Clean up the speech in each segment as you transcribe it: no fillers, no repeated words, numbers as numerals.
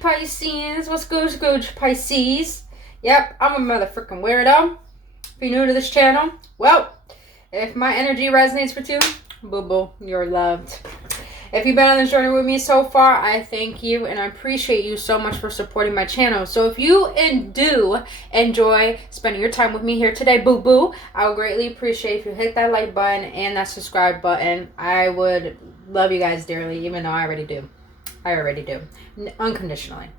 Pisces? What's good, Pisces? Yep, I'm a motherfucking weirdo. If you're new to this channel, well, if my energy resonates with you, boo-boo, you're loved. If you've been on this journey with me so far, I thank you and I appreciate you so much for supporting my channel. So if you do enjoy spending your time with me here today, boo-boo, I would greatly appreciate if you hit that like button and that subscribe button. I would love you guys dearly, even though I already do. Unconditionally.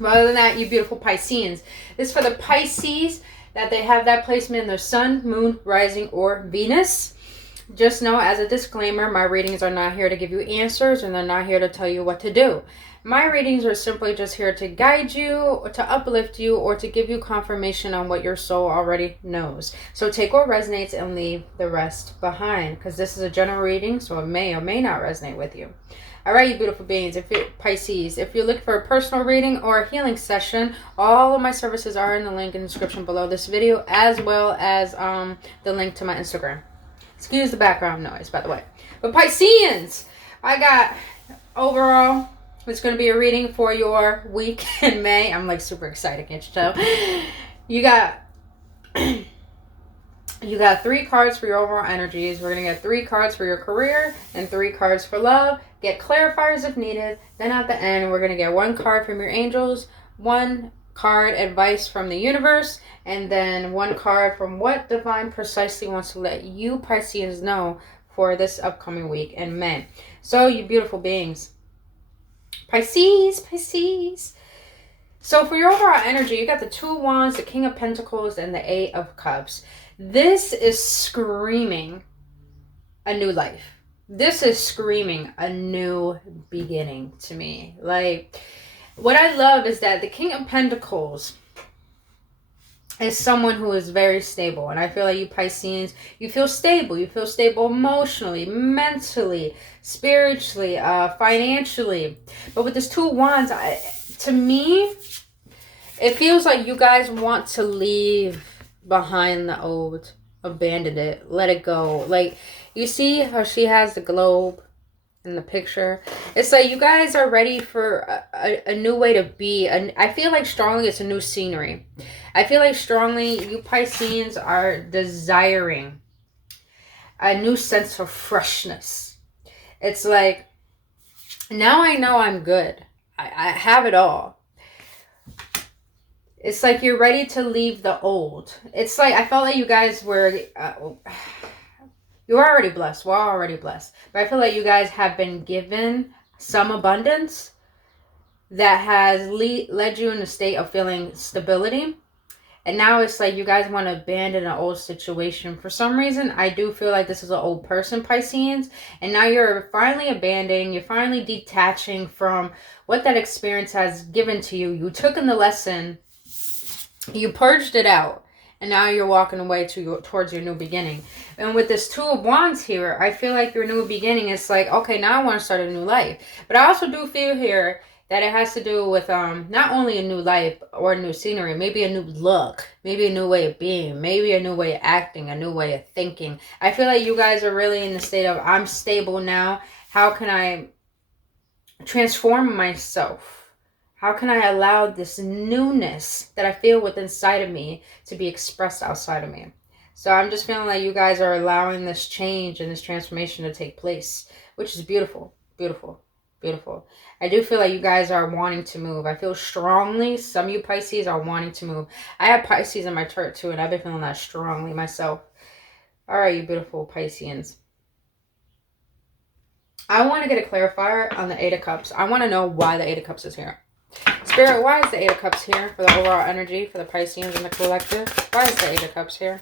But other than that, you beautiful Pisceans. This is for the Pisces that they have that placement in their sun, moon, rising, or Venus. Just know, as a disclaimer, my readings are not here to give you answers and they're not here to tell you what to do. My readings are simply just here to guide you, to uplift you, or to give you confirmation on what your soul already knows. So take what resonates and leave the rest behind, because this is a general reading, so it may or may not resonate with you. All right, you beautiful beings, Pisces, if you're looking for a personal reading or a healing session, all of my services are in the link in the description below this video, as well as the link to my Instagram. Excuse the background noise, by the way. But Pisceans, I got overall, it's going to be a reading for your week in May. I'm like super excited, can't you tell? You got 3 cards for your overall energies. We're going to get 3 cards for your career and 3 cards for love. Get clarifiers if needed. Then at the end, we're going to get 1 card from your angels, 1 card advice from the universe, and then 1 card from what divine precisely wants to let you Pisceans know for this upcoming week in May. So you beautiful beings, Pisces. So for your overall energy, you got the 2 of Wands, the King of Pentacles, and the 8 of Cups. This is screaming a new life. This is screaming a new beginning to me. Like, what I love is that the King of Pentacles is someone who is very stable. And I feel like you Pisceans, you feel stable. You feel stable emotionally, mentally, spiritually, financially. But with this 2 of Wands, to me, it feels like you guys want to leave behind the old, abandon it, let it go. Like, you see how she has the globe in the picture? It's like you guys are ready for a new way to be. And I feel like strongly it's a new scenery. I feel like strongly you Pisceans are desiring a new sense of freshness. It's like, now I know I'm good. I have it all. It's like you're ready to leave the old. It's like I felt like you guys were... you're already blessed. We're already blessed. But I feel like you guys have been given some abundance that has led you in a state of feeling stability. And now it's like you guys want to abandon an old situation. For some reason, I do feel like this is an old person, Pisceans. And now you're finally abandoning. You're finally detaching from what that experience has given to you. You took in the lesson. You purged it out. And now you're walking away towards your new beginning. And with this 2 of Wands here, I feel like your new beginning is like, okay, now I want to start a new life. But I also do feel here that it has to do with not only a new life or a new scenery, maybe a new look, maybe a new way of being, maybe a new way of acting, a new way of thinking. I feel like you guys are really in the state of, I'm stable now. How can I transform myself? How can I allow this newness that I feel within inside of me to be expressed outside of me? So I'm just feeling like you guys are allowing this change and this transformation to take place, which is beautiful, beautiful, beautiful. I do feel like you guys are wanting to move. I feel strongly some of you Pisces are wanting to move. I have Pisces in my chart too, and I've been feeling that strongly myself. All right, you beautiful Pisceans. I want to get a clarifier on the 8 of Cups. I want to know why the 8 of Cups is here. Spirit, why is the 8 of Cups here for the overall energy for the Pisceans and the collective? Why is the 8 of Cups here?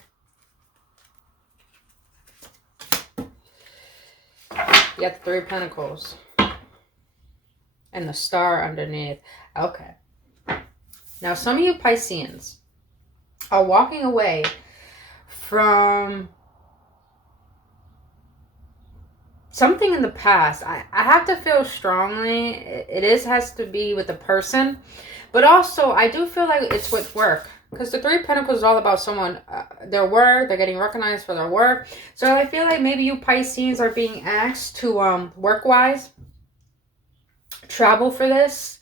You got the 3 of Pentacles. And the star underneath. Okay. Now, some of you Pisceans are walking away from something in the past. I have to feel strongly has to be with the person, but also I do feel like it's with work, because the 3 of Pentacles is all about someone, their work, they're getting recognized for their work. So I feel like maybe you Pisceans are being asked to work-wise travel for this,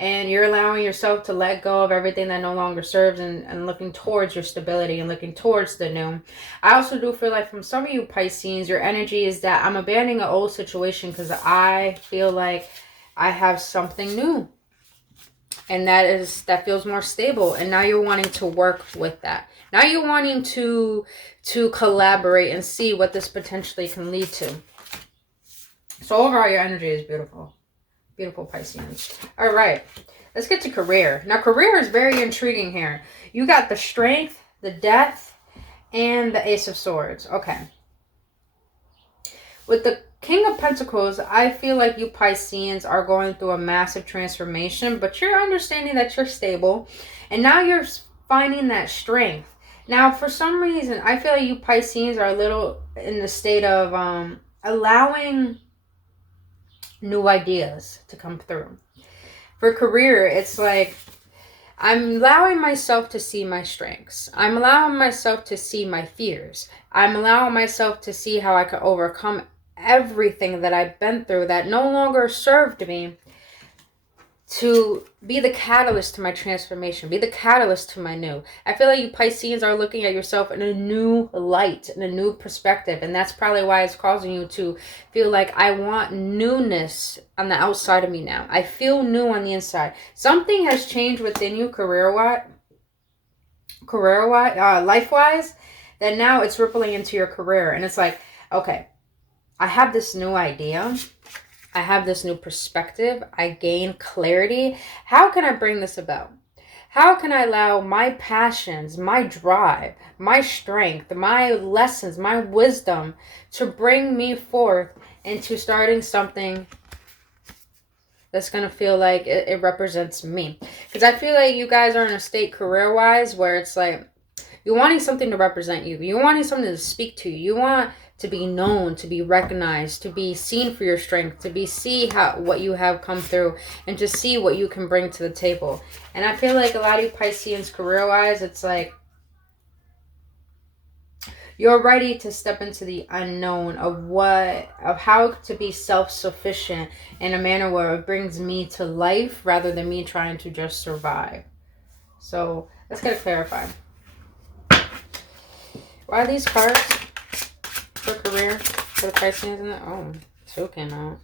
and you're allowing yourself to let go of everything that no longer serves, and looking towards your stability and looking towards the new. I also do feel like from some of you Pisces, your energy is that I'm abandoning an old situation because I feel like I have something new, and that feels more stable, and now you're wanting to work with that. Now you're wanting to collaborate and see what this potentially can lead to. So overall, your energy is beautiful. Beautiful, Pisces. All right, let's get to career. Now, career is very intriguing here. You got the Strength, the Death, and the Ace of Swords. Okay. With the King of Pentacles, I feel like you Pisceans are going through a massive transformation, but you're understanding that you're stable, and now you're finding that strength. Now, for some reason, I feel like you Pisceans are a little in the state of allowing new ideas to come through. For career, it's like I'm allowing myself to see my strengths. I'm allowing myself to see my fears. I'm allowing myself to see how I can overcome everything that I've been through that no longer served me, to be the catalyst to my transformation, be the catalyst to my new. I feel like you Pisceans are looking at yourself in a new light, in a new perspective, and that's probably why it's causing you to feel like I want newness on the outside of me now. I feel new on the inside. Something has changed within you life-wise, that now it's rippling into your career, and it's like, okay, I have this new idea. I have this new perspective. I gain clarity. How can I bring this about? How can I allow my passions, my drive, my strength, my lessons, my wisdom to bring me forth into starting something that's going to feel like it represents me? Because I feel like you guys are in a state career-wise where it's like you're wanting something to represent you. You're wanting something to speak to you. You want to be known, to be recognized, to be seen for your strength, to be what you have come through, and to see what you can bring to the table. And I feel like a lot of you Pisceans career-wise, it's like you're ready to step into the unknown of how to be self-sufficient in a manner where it brings me to life rather than me trying to just survive. So let's get it clarified. Why are these cards for career for the Pisceans? Oh, 2 came out.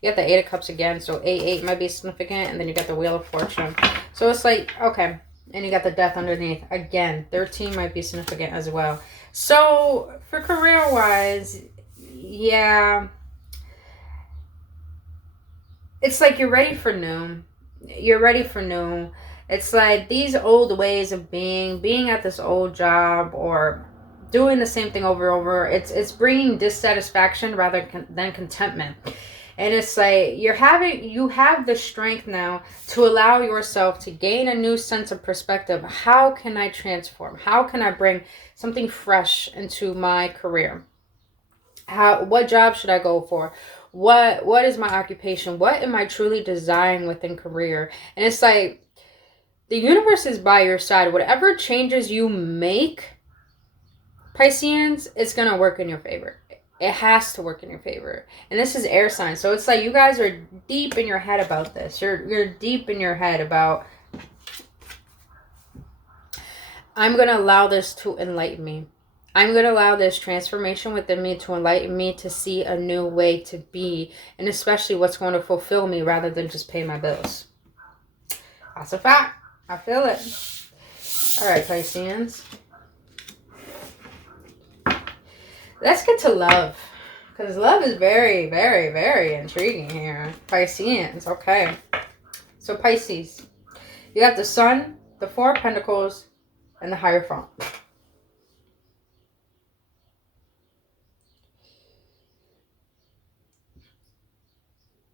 You got the 8 of Cups again, so 8 might be significant, and then you got the Wheel of Fortune. So it's like, okay, and you got the Death underneath. Again, 13 might be significant as well. So for career-wise, yeah, it's like you're ready for new. You're ready for new. It's like these old ways of being at this old job or doing the same thing over and over. It's bringing dissatisfaction rather than contentment. And it's like you have the strength now to allow yourself to gain a new sense of perspective. How can I transform? How can I bring something fresh into my career? What job should I go for? What is my occupation? What am I truly desiring within career? And it's like the universe is by your side. Whatever changes you make, Pisceans, it's going to work in your favor. It has to work in your favor. And this is air sign. So it's like you guys are deep in your head about this. You're deep in your head about, I'm going to allow this to enlighten me. I'm going to allow this transformation within me to enlighten me to see a new way to be. And especially what's going to fulfill me rather than just pay my bills. That's a fact. I feel it. All right, Pisceans. Let's get to love. Because love is very, very, very intriguing here. Pisceans. Okay. So Pisces. You got the Sun, the 4 of Pentacles, and the Hierophant.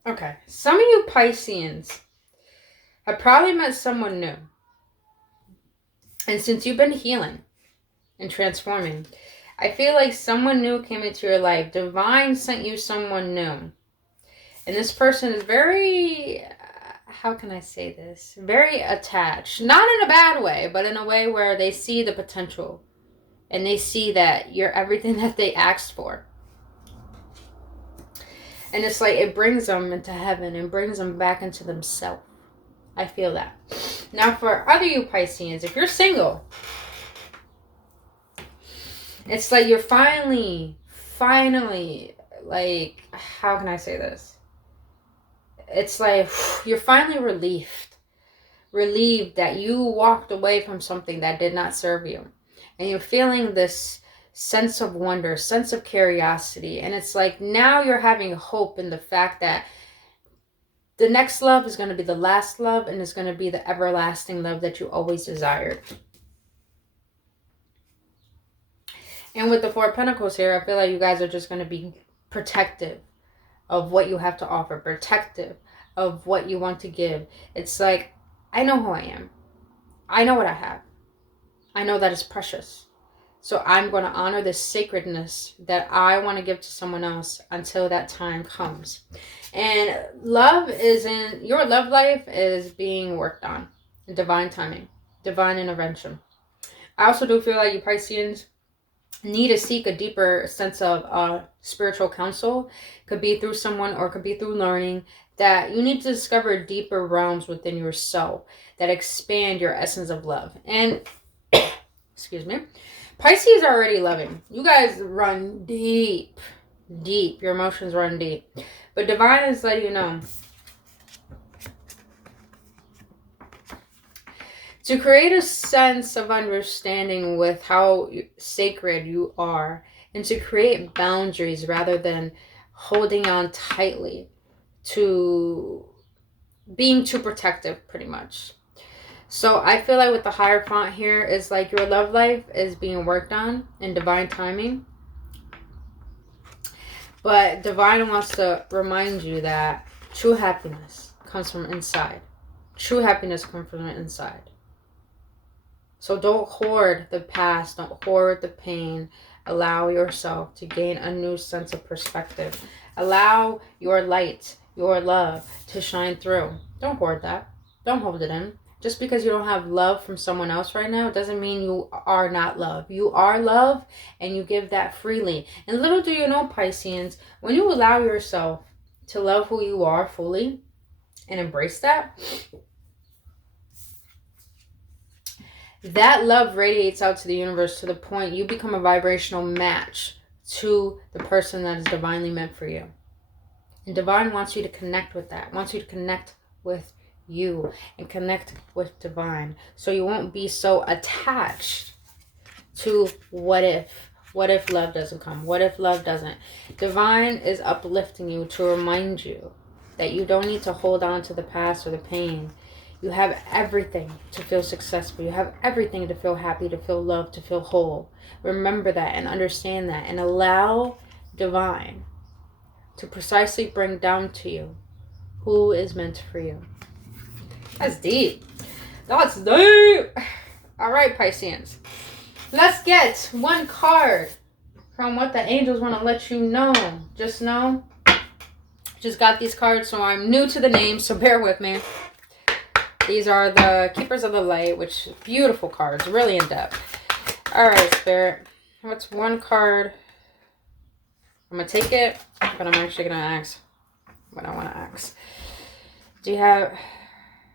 Okay. Some of you Pisceans have probably met someone new. And since you've been healing and transforming, I feel like someone new came into your life. Divine sent you someone new. And this person is very, how can I say this? Very attached. Not in a bad way, but in a way where they see the potential. And they see that you're everything that they asked for. And it's like it brings them into heaven and brings them back into themselves. I feel that. Now for other you Pisceans, if you're single, it's like you're finally, like, how can I say this? It's like you're finally relieved that you walked away from something that did not serve you. And you're feeling this sense of wonder, sense of curiosity. And it's like now you're having hope in the fact that the next love is going to be the last love, and it's going to be the everlasting love that you always desired. And with the Four of Pentacles here, I feel like you guys are just going to be protective of what you have to offer, protective of what you want to give. It's like, I know who I am. I know what I have. I know that it's precious. So I'm going to honor this sacredness that I want to give to someone else until that time comes. And your love life is being worked on. Divine timing, divine intervention. I also do feel like you Pisceans need to seek a deeper sense of spiritual counsel. Could be through someone or could be through learning, that you need to discover deeper realms within yourself that expand your essence of love. And excuse me, Pisces are already loving. You guys run deep. Your emotions run deep. But divine is letting you know to create a sense of understanding with how sacred you are, and to create boundaries rather than holding on tightly to being too protective, pretty much. So I feel like with the Hierophant here is like your love life is being worked on in divine timing. But divine wants to remind you that true happiness comes from inside. True happiness comes from inside. So don't hoard the past. Don't hoard the pain. Allow yourself to gain a new sense of perspective. Allow your light, your love to shine through. Don't hoard that. Don't hold it in. Just because you don't have love from someone else right now doesn't mean you are not love. You are love, and you give that freely. And little do you know, Pisceans, when you allow yourself to love who you are fully and embrace that, that love radiates out to the universe to the point you become a vibrational match to the person that is divinely meant for you. And divine wants you to connect with that, wants you to connect with you and connect with divine, so you won't be so attached to what if love doesn't come, what if love doesn't. Divine is uplifting you to remind you that you don't need to hold on to the past or the pain. You have everything to feel successful. You have everything to feel happy, to feel loved, to feel whole. Remember that and understand that, and allow divine to precisely bring down to you who is meant for you. That's deep. That's deep. All right, Pisceans. Let's get one card from what the angels want to let you know. Just know. Just got these cards, so I'm new to the name, so bear with me. These are the Keepers of the Light, which beautiful cards, really in depth. All right, Spirit. What's one card? I'm going to take it, but I'm actually going to ask what I want to ask.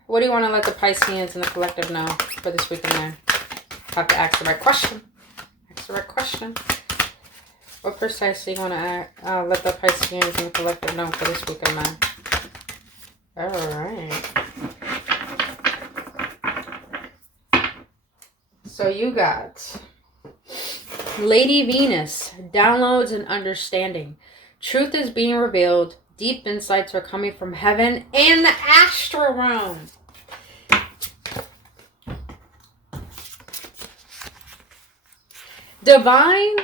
What do you want to let the Pisceans and the collective know for this week and man? Have to ask the right question. Ask the right question. What precisely you want to let the Pisceans and the collective know for this week and man? All right. So you got Lady Venus, downloads and understanding. Truth is being revealed. Deep insights are coming from heaven and the astral realm. Divine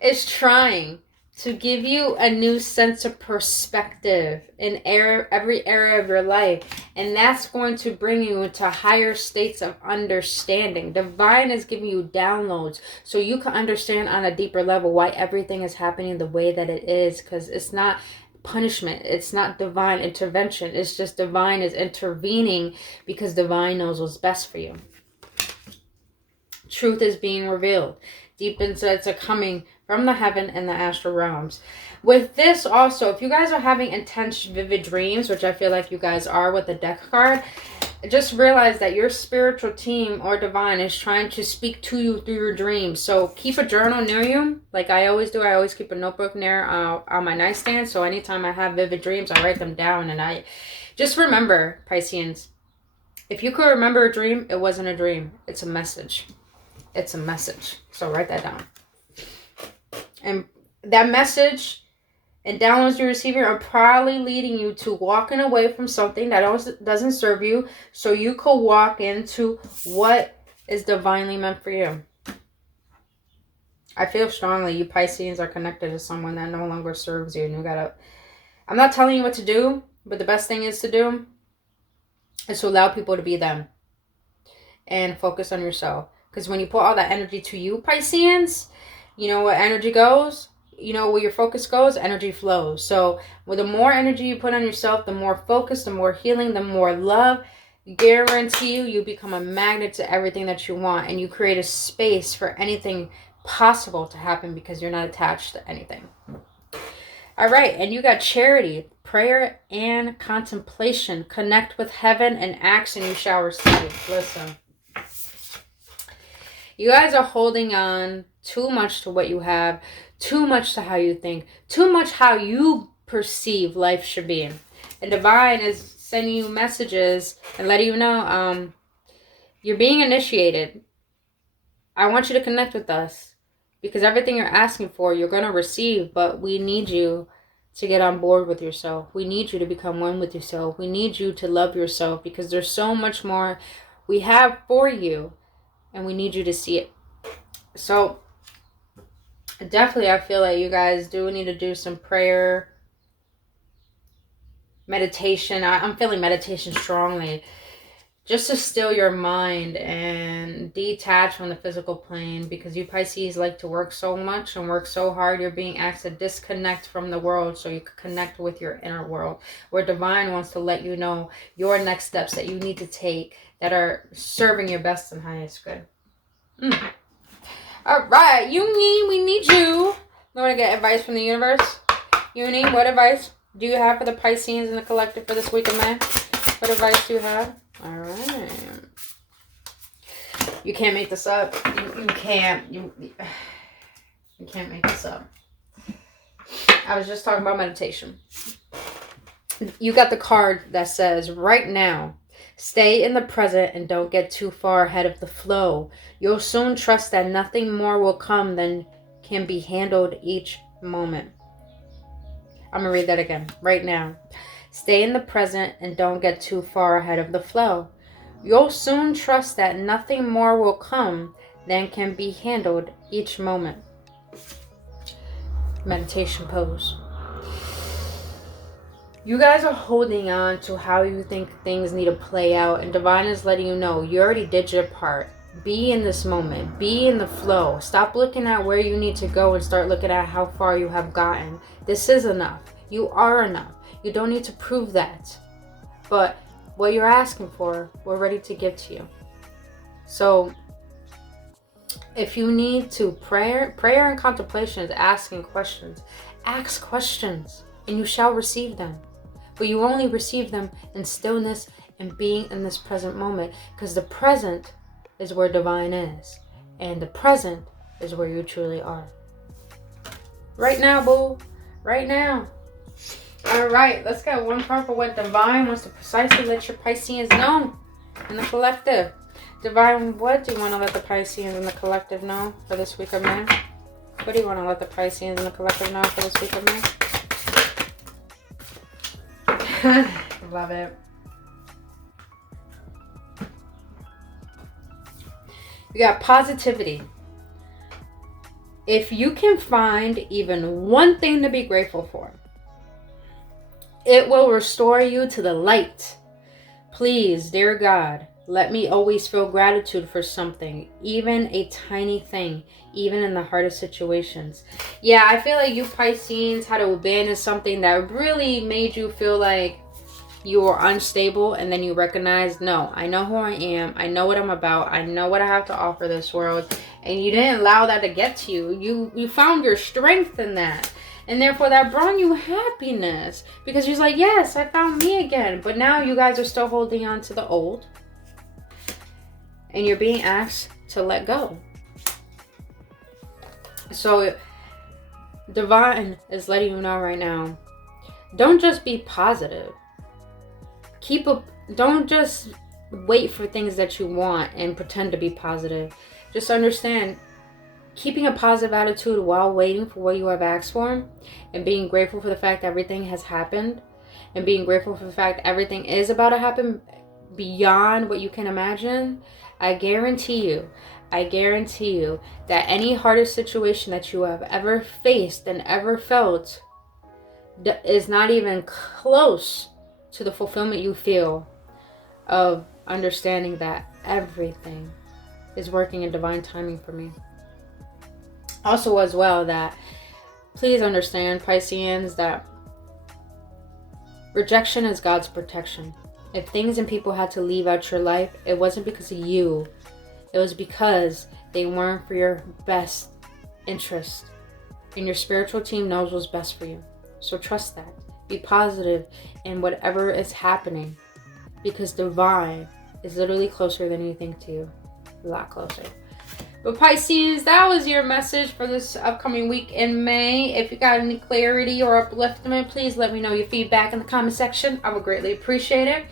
is trying to give you a new sense of perspective in every area of your life. And that's going to bring you into higher states of understanding. Divine is giving you downloads so you can understand on a deeper level why everything is happening the way that it is. Because it's not punishment. It's not divine intervention. It's just divine is intervening because divine knows what's best for you. Truth is being revealed. Deep insights are coming from the heaven and the astral realms. With this also, if you guys are having intense, vivid dreams, which I feel like you guys are with the deck card, just realize that your spiritual team or divine is trying to speak to you through your dreams. So keep a journal near you, like I always do. I always keep a notebook near on my nightstand. So anytime I have vivid dreams, I write them down. And I just remember, Pisceans, if you could remember a dream, it wasn't a dream. It's a message. It's a message. So write that down. And that message and downloads you're receiving are probably leading you to walking away from something that doesn't serve you, so you could walk into what is divinely meant for you. I feel strongly you Pisceans are connected to someone that no longer serves you, and you gotta, I'm not telling you what to do, but the best thing is to do is to allow people to be them and focus on yourself. Because when you put all that energy to you, Pisceans, you know where energy goes? You know where your focus goes? Energy flows. So with the more energy you put on yourself, the more focus, the more healing, the more love, guarantee you become a magnet to everything that you want. And you create a space for anything possible to happen because you're not attached to anything. All right. And you got charity, prayer, and contemplation. Connect with heaven and ask and you shall receive. Listen. You guys are holding on too much to what you have, too much to how you think, too much how you perceive life should be. And divine is sending you messages and letting you know you're being initiated. I want you to connect with us because everything you're asking for, you're going to receive, but we need you to get on board with yourself. We need you to become one with yourself. We need you to love yourself because there's so much more we have for you. And we need you to see it. So, definitely I feel like you guys do need to do some prayer, meditation. I'm feeling meditation strongly. Just to still your mind and detach from the physical plane. Because you Pisces like to work so much and work so hard. You're being asked to disconnect from the world so you can connect with your inner world. Where divine wants to let you know your next steps that you need to take that are serving your best and highest good. All right, Uni, we need you. We want to get advice from the universe. Uni, what advice do you have for the Pisceans in the collective for this week of May? What advice do you have? All right. You can't make this up. You can't. You can't make this up. I was just talking about meditation. You got the card that says, right now, stay in the present and don't get too far ahead of the flow. You'll soon trust that nothing more will come than can be handled each moment. I'm going to read that again. Right now. Stay in the present and don't get too far ahead of the flow. You'll soon trust that nothing more will come than can be handled each moment. Meditation pose. You guys are holding on to how you think things need to play out, and divine is letting you know you already did your part. Be in this moment. Be in the flow. Stop looking at where you need to go and start looking at how far you have gotten. This is enough. You are enough. You don't need to prove that. But what you're asking for, we're ready to give to you. So if you need to, prayer and contemplation is asking questions. Ask questions and you shall receive them. But you only receive them in stillness and being in this present moment. Because the present is where divine is. And the present is where you truly are. Right now, boo. Right now. Alright, let's get one card for what divine wants to precisely let your Pisceans know in the collective. Divine, what do you want to let the Pisceans in the collective know for this week of May? What do you want to let the Pisceans in the collective know for this week of May? Love it. You got positivity. If you can find even one thing to be grateful for, it will restore you to the light. Please, dear God, let me always feel gratitude for something, even a tiny thing, even in the hardest situations. Yeah, I feel like you Pisceans had to abandon something that really made you feel like you were unstable, and then you recognized, no, I know who I am, I know what I'm about, I know what I have to offer this world, and you didn't allow that to get to you. You found your strength in that. And therefore that brought you happiness. Because you're like, yes, I found me again. But now you guys are still holding on to the old. And you're being asked to let go. So Divine is letting you know right now, don't just be positive. Don't just wait for things that you want and pretend to be positive. Just understand, keeping a positive attitude while waiting for what you have asked for, and being grateful for the fact that everything has happened, and being grateful for the fact everything is about to happen beyond what you can imagine, I guarantee you that any hardest situation that you have ever faced and ever felt is not even close to the fulfillment you feel of understanding that everything is working in divine timing for me. Also as well, that please understand, Pisceans, that rejection is God's protection. If things and people had to leave out your life, it wasn't because of you. It was because they weren't for your best interest. And your spiritual team knows what's best for you. So trust that. Be positive in whatever is happening. Because divine is literally closer than you think to you. A lot closer. But Pisces, that was your message for this upcoming week in May. If you got any clarity or upliftment, please let me know your feedback in the comment section. I would greatly appreciate it.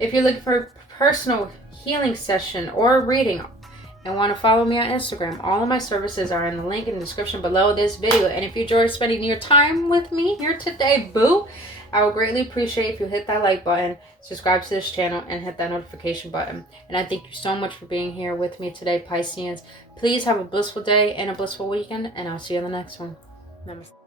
If you're looking for a personal healing session or a reading and want to follow me on Instagram, all of my services are in the link in the description below this video. And if you enjoyed spending your time with me here today, boo, I would greatly appreciate if you hit that like button, subscribe to this channel, and hit that notification button. And I thank you so much for being here with me today, Pisceans. Please have a blissful day and a blissful weekend, and I'll see you in the next one. Namaste.